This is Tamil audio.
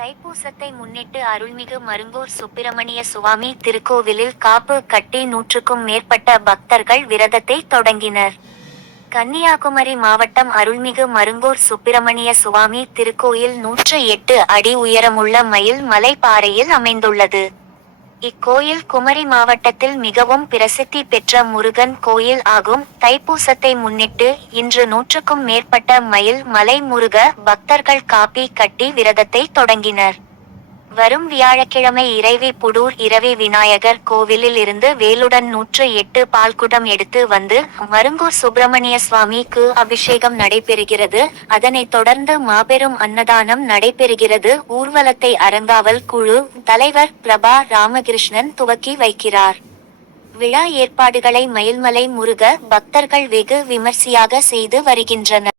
தைப்பூசத்தை முன்னிட்டு அருள்மிகு மருங்கூர் சுப்பிரமணிய சுவாமி திருக்கோவிலில் காப்பு கட்டி நூற்றுக்கும் மேற்பட்ட பக்தர்கள் விரதத்தை தொடங்கினர். கன்னியாகுமரி மாவட்டம் அருள்மிகு மருங்கூர் சுப்பிரமணிய சுவாமி திருக்கோயில் நூற்று எட்டு அடி உயரமுள்ள மயில் மலைப்பாறையில் அமைந்துள்ளது. இக்கோயில் குமரி மாவட்டத்தில் மிகவும் பிரசித்தி பெற்ற முருகன் கோயில் ஆகும். தைப்பூசத்தை முன்னிட்டு இன்று நூற்றுக்கும் மேற்பட்ட மயில் மலை முருக பக்தர்கள் காப்பி கட்டி விரதத்தை தொடங்கினர். வரும் வியாழக்கிழமை இறைவி புடூர் இரவி விநாயகர் கோவிலில் இருந்து வேலுடன் நூற்று எட்டு பால்குடம் எடுத்து வந்து மருங்கூர் சுப்பிரமணிய சுவாமிக்கு அபிஷேகம் நடைபெறுகிறது. அதனைத் தொடர்ந்து மாபெரும் அன்னதானம் நடைபெறுகிறது. ஊர்வலத்தை அரங்காவல் குழு தலைவர் பிரபா ராமகிருஷ்ணன் துவக்கி வைக்கிறார். விழா ஏற்பாடுகளை மயில்மலை முருக பக்தர்கள் வெகு விமர்சையாக செய்து வருகின்றனர்.